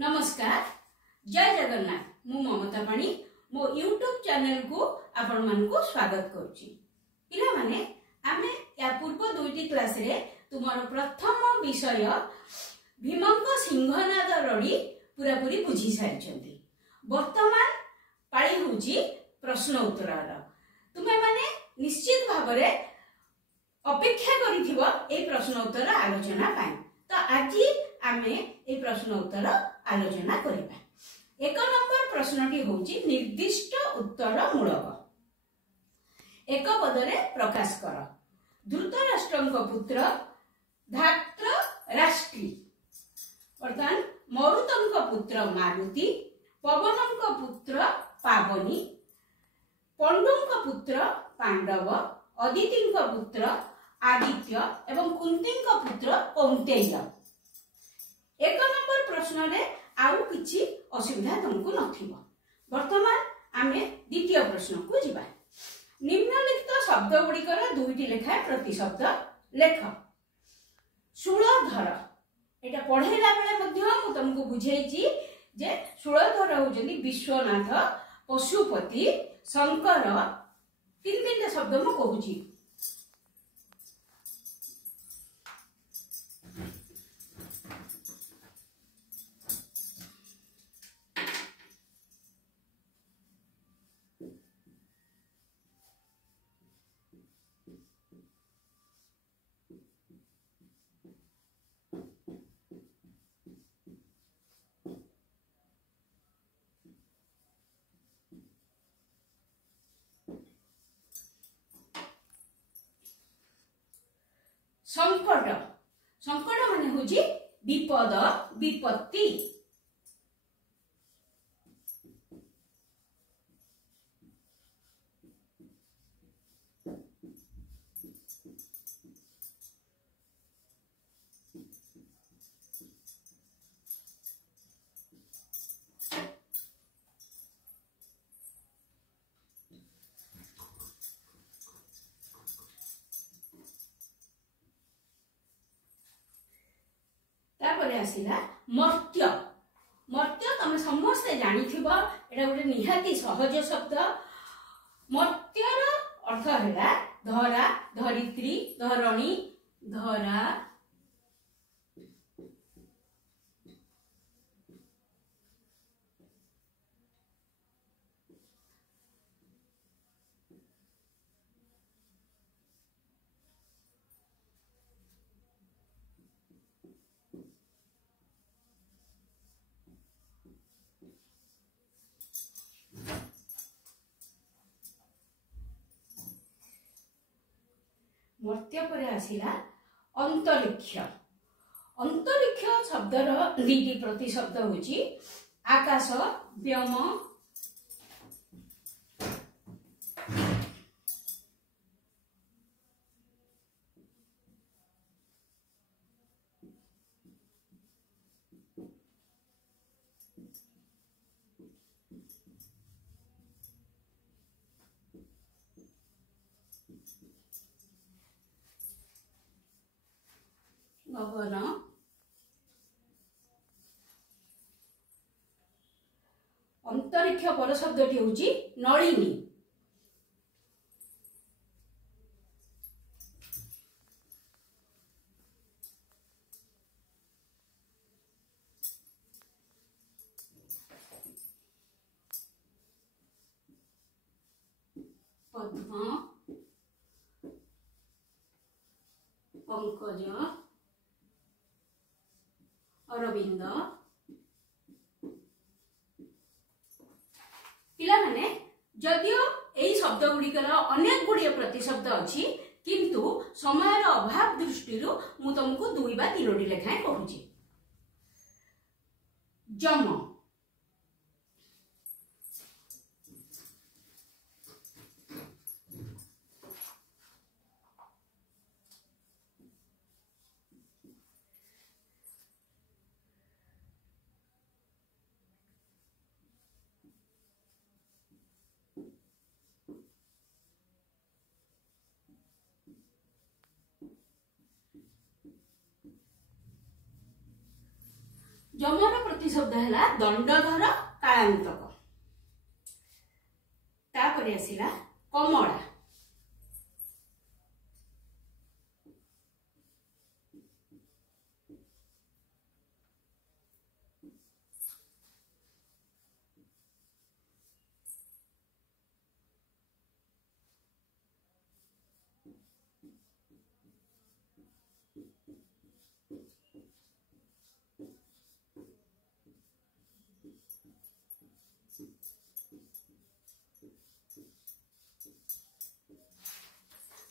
नमस्कार जय जगन्नाथ मु ममता पाणी मो यूट्यूब चैनल को आपण मान को स्वागत करूची। पिला माने आमे या पूर्व दुईटी क्लास रे तुमर प्रथम विषय भीमंक सिंहनाद रडी पूरा पूरी बुझी सारिछंती। वर्तमान पाळी होची प्रश्न उत्तर। तुमे माने निश्चित भाव रे अपेक्षा करिथिबो ए प्रश्न उत्तर आलोचना पाई। तो आज आमे ए प्रश्न उत्तर आलोचना करिबा। एक नंबर प्रश्नटी होची निर्दिष्ट उत्तर मूलक एक पदरे प्रकाश कर। धृतराष्ट्रंक पुत्र धात्र राष्ट्री अर्थात मरुतंक पुत्र मारुति, पवनंक पुत्र पावनी, पंडुंक पुत्र पांडव, अदितिंक पुत्र आदित्य एवं कुंतींक पुत्र कौंतेय। एक नंबर प्रश्न रे आउ किछि असुविधा तुमको नथिबो। वर्तमान आमे द्वितीय प्रश्न को जिबा। निम्नलिखित शब्द गुड़िकर दुईटी लेखा प्रतिशब्द लेख। शूलधर एटा पढ़ेला बेले मध्य मु तुमको बुझेइछि जे शूलधर होजनी विश्वनाथ, पशुपति, शंकर तीन तीन शब्द मु कहूछि। संकट संकट माने होजी विपद विपत्ति। तापर आसिला मर्त्य। मर्त्य तुम समस्ते जानिथिबो एटा गोटे निहाती सहज शब्द। मर्त्यर अर्थ हैला धरा, धरित्री, धरणी, धरा, मर्त्य पर आसिला अंतरिक्ष। अंतरिक्ष शब्दर दुईटी प्रतिशब्द होची आकाश, व्योम, गगन, अंतरिक्ष पर शब्दटी होची नलिनी। पद्म, पंकज, अरविंद। पिला माने जदियो एई शब्द गुड़िकर अनेक गुड़िए प्रतिशब्द अछि किंतु समयर अभाव दृष्टि मु तुमको दुई बा तीनोटी लेखाएं कहूची। जम जमर प्रतिशब्द है दंडधर कालांतक। तापरे आसिला कमला।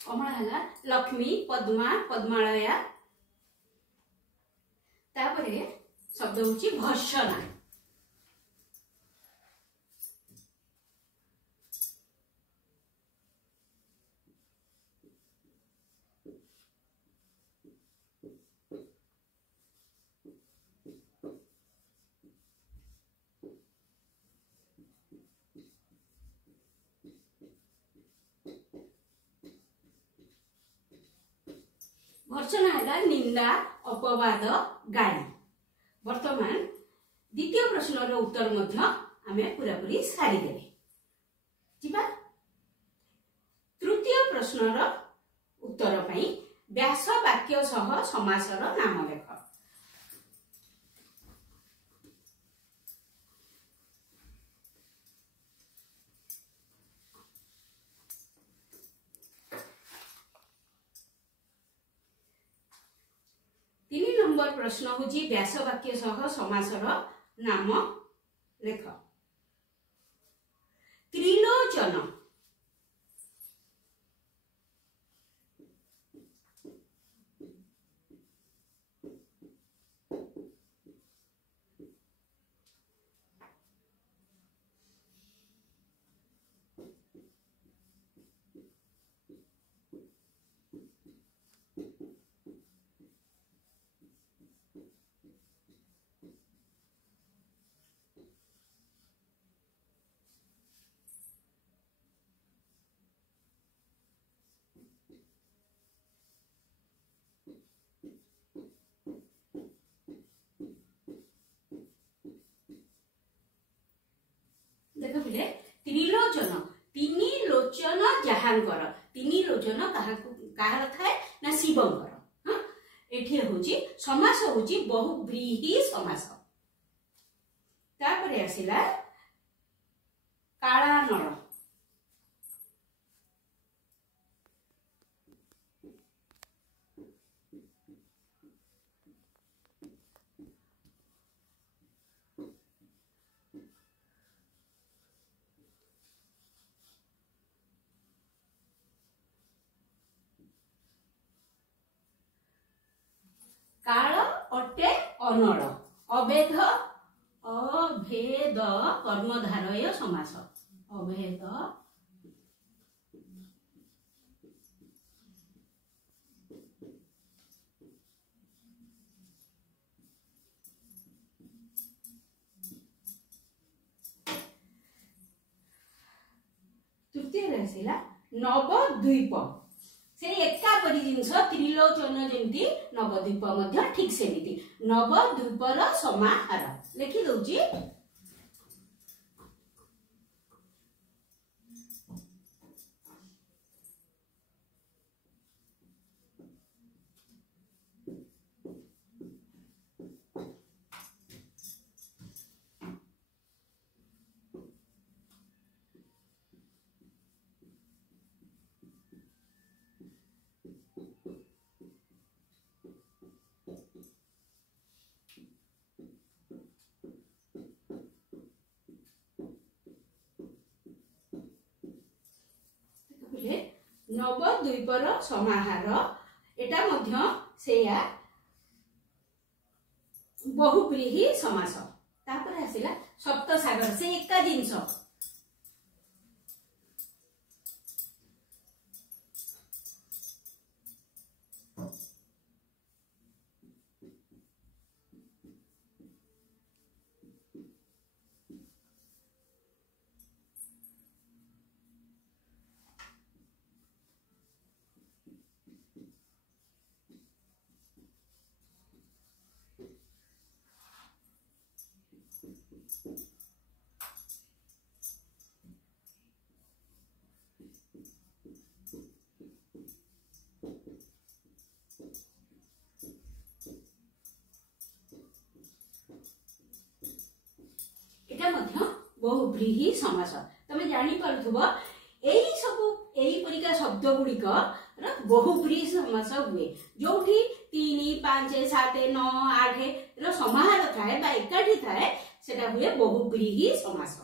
कमला है लक्ष्मी, पद्मा, पद्मालया। तापरे शब्द होची भर्सना। भर्सना है निंदा, अपवाद, गाली। वर्तमान द्वितीय प्रश्न उत्तर आमे पूरा पूरी सारी देबे। जिबा तृतीय प्रश्न उत्तर पई व्यास वाक्य सह समासर नाम लेख। नंबर प्रश्न होची व्यास वाक्य सह समासर नाम लेख। त्रिलोचन। देख पिले त्रिलोचन तीनी लोचन जहांकर। तीनी लोचन कहार थाए ना शिवंकर। हां एठी होची समास होची बहुव्रीहि समास। तापरे आसिला काळानळ। काल अटे अनल। अभेद अभेद कर्मधारय समास। अभेद तृतीय आसिला नवद्वीप। से एका परी जिनस त्रिलोचन जेमती नवद्वीप मध्य ठीक सेमिति नवद्वीपर समाहार लिखि दउची। नवद्वीपर समाहार एटा मध्य सेया बहुव्रीहि समास। तापर आसिला सप्तसागर। से एका जिंस बहुव्रीहि समास तमे जानी पारुथबो एई सब एई परिका शब्द गुड़िक बहुव्रीहि समास हुए जोठी 3 5 7 9 8 रो समाहार थाए बा एकाठी थाए सेटा हुए बहुव्रीहि समास।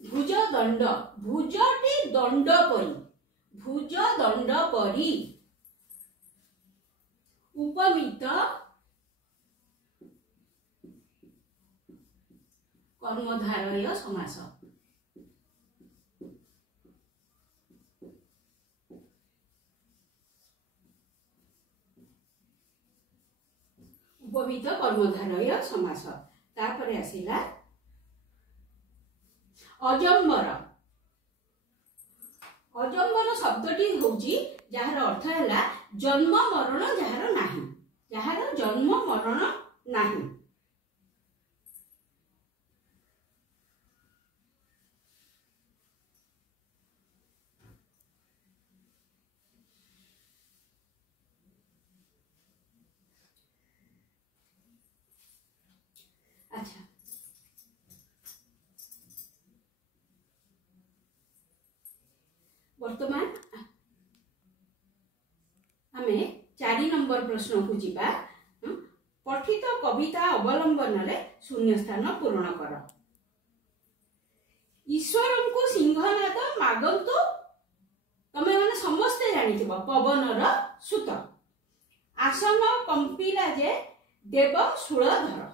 भुज दंड भुजटी दंड परी भुज दंड परी उपमित कर्मधारय समास। उपमित कर्मधारय समास तापर आसिला अजम्बर अजम्बर शब्दटी होची जहार अर्थ है जन्म मरण जहार नाही जहार जन्म मरण नाही। अच्छा वर्तमान आमे 4 नंबर प्रश्न को जीवा पठित कविता अवलंबन रे शून्य स्थान पूर्ण कर। ईश्वर को सिंहनाद मागंतु तमे माने समस्त जानिथिबो पवनर सुत आसन कंपिला जे देव शूलधर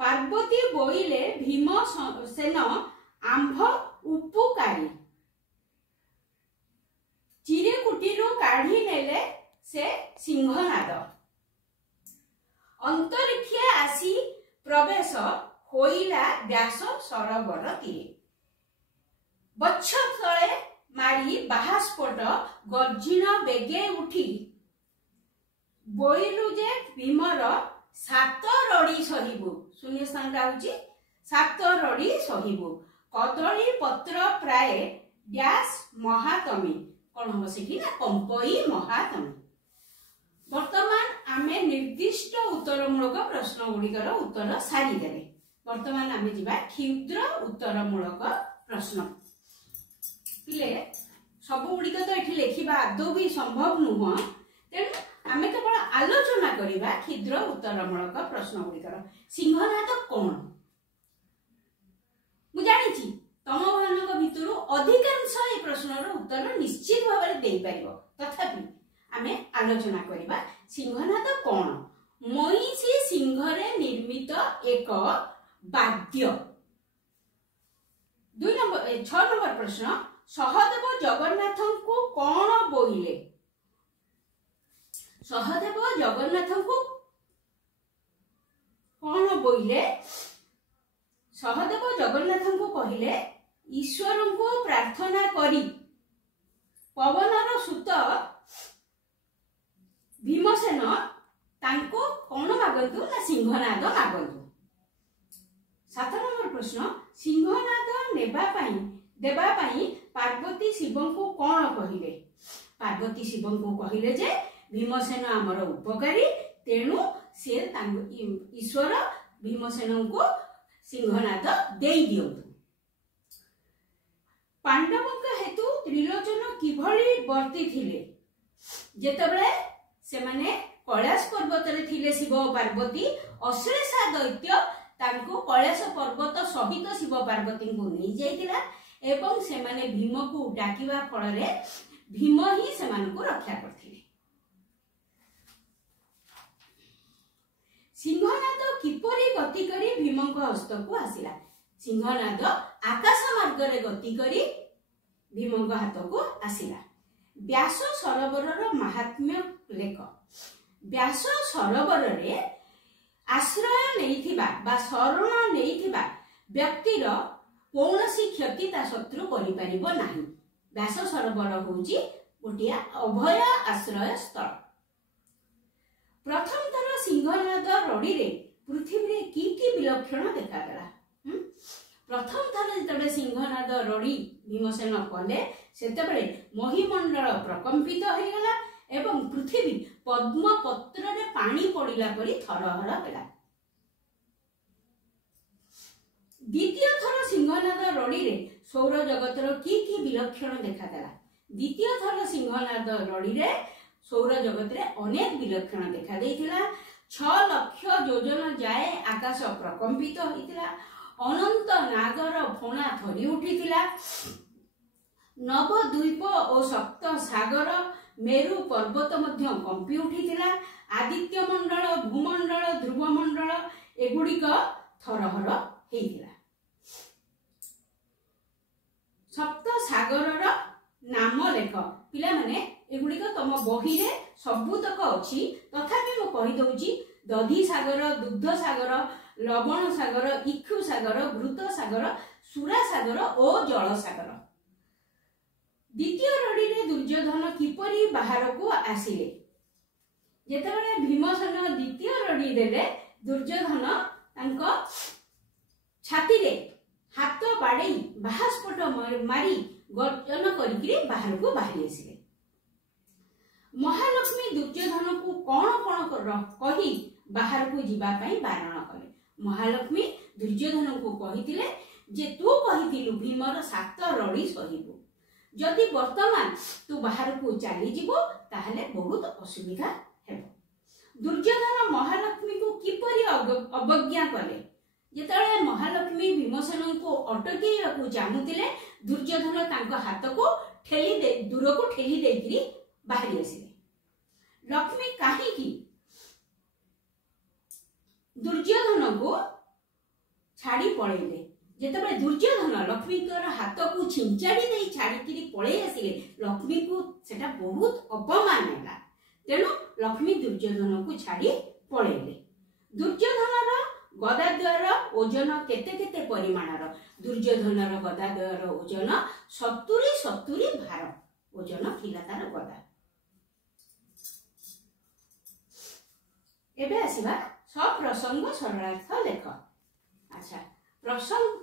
पार्वती बोइले भीम सेन आंभ उपकारी चिरे कुटीरू काढ़ी नेले से सिंहनाद अंतरिक्षे आसी प्रवेश होइला व्यास सरोवर तीरे बच्छ तले मारी बाहास्फोट गर्जिन बेगे उठी बोइलु जे भीमर 7 रड़ी सहिबु शून्य स्थान होची 7 रड़ी सहिबु कदली पत्र प्राय व्यास महातमी कौन हम से ना कंपई महातमी। वर्तमान आमे निर्दिष्ट उत्तरमूलक प्रश्न गुड़िकर उत्तर सारी देले वर्तमान आमे जिबा क्षुद्र उत्तरमूलक प्रश्न पिले सब गुड़िक तो एठी लेखिबा आदौ भी संभव नुह तेणु आमे केवल आलोचना करिबा क्षुद्र उत्तरमूलक प्रश्न गुड़िकर। सिंहनाद कौन मु जानिछि तम मानक भितरु अधिकांश ए प्रश्नर उत्तर निश्चित भाव में दे पारिबो तथापि आमे आलोचना करिबा सिंहनाद कौन। महिषी सिंहरे निर्मित एक वाद्य। 6 नंबर प्रश्न सहदेव जगन्नाथ को कौन बोइले सहदेव जगन्नाथ को कौन बोइले सहदेव जगन्नाथ को कहले ईश्वर को प्रार्थना करी पवनर सुत भीमसेन तांको कौन मागंतु ना सिंहनाद मागंतु। 7 नंबर प्रश्न सिंहनाद देवा पाई पार्वती शिव को कौन कहले पार्वती शिव को कहले जे भीमसेन आमर उपकारी तेणु से ईश्वर भीमसेन को सिंहनाद देई दियंतु। पांडवक हेतु त्रिलोचन किभली वर्ती थिले जेतबेले से माने कैलाश पर्वत रे थिले शिव पार्वती अश्लेषा दैत्य तांको कैलाश पर्वत सहित शिव पार्वती को नहीं जाइतिला एवं से माने भीम को डाकिवा फल रे भीम ही से मान को रक्षा करथिले। सिंहनाद किपरि गति करी भीम को हस्त को आसिला। सिंहनाद आकाश मार्ग रे गति करी भीम को हाथ को आसिला। व्यास सरोवर महात्म्य लेख। व्यास सरोवर रे आश्रय नैथिबा बा शरण नैथिबा व्यक्तिर कौनसी क्षति ता शत्रु करि परिबो नाही। व्यास सरोवर होउची गोटिया अभय आश्रय स्थल। प्रथम थर सिंहनाद रड़ी रे पृथ्वी रे की विलक्षण देखागला। प्रथम थर जेतबे सिंहनाद रड़ी भीमसेन कले सेतबेले महिमंडल प्रकंपित हो गला एवं पृथ्वी पद्म पत्र रे पानी पड़िला परी थरहर होला। द्वितीय थर सिंहनाद रड़ी रे सौर जगतर की विलक्षण देखागला। द्वितीय थर सिंहनाद रड़ी रे सौर जगत रे अनेक विलक्षण देखा देइथिला। 6 लाख योजन जाए आकाश प्रकंपित होइतिला। अनंत नागर फोणा थरी उठितिला। नवद्वीप और सप्त सागर मेरु पर्वत मध्य कंपी उठितिला। आदित्य मंडल भूमंडल ध्रुव मंडल एगुड़िक थरहर हेइतिला। सप्त सागर नाम लेख पिला माने एगुड़िक तुम बही रे सबुतक अच्छी तथापि मु कहि दउची दधी सागर दुग्ध सागर लवण सागर इक्षु सागर घृत सागर सुरा सागर और जल सागर। द्वितीय रड़ी रे दुर्योधन किपरि बाहर को आसिले। जेतेबेले भीमसेन द्वितीय रड़ी देले दुर्योधन तांको छाती रे हाथ बाड़े बाहास्पट मारी गर्जन करिकरी बाहर को बाहरी आसिले। महालक्ष्मी दुर्योधन को कौन कही बाहर को जीवा पई बारण कले। महालक्ष्मी दुर्योधन को कहितिले जे तू कहितिलु भीमर 7 रड़ी सहिबु जदि वर्तमान तू बाहर को चली जीवो ताहले बहुत असुविधा हेबो। दुर्योधन महालक्ष्मी को किपरि अवज्ञा कले। जेतले महालक्ष्मी भीमसेन को अटकेइया को चाहुतिले दुर्योधन तांको हाथ को ठेली दे दूर को ठेली देकरी बाहरी आसिले। लक्ष्मी काहे की दुर्योधन को छाड़ी पळेले। जेतबे दुर्योधन लक्ष्मी कर हाथ को छिंचाड़ी दे छाड़ी पळे आसिले लक्ष्मी को सेटा बहुत अपमान होला। तेणु लक्ष्मी दुर्योधन को छाड़ी पळेले। दुर्योधनर गदाद्वयर ओजन केते केते परिमाणर। दुर्योधनर गदाद्वयर ओजन 70 भार ओजन थिला तार गदा। एबे आसीबा सप्रसंग सरलार्थ लेख। अच्छा प्रसंग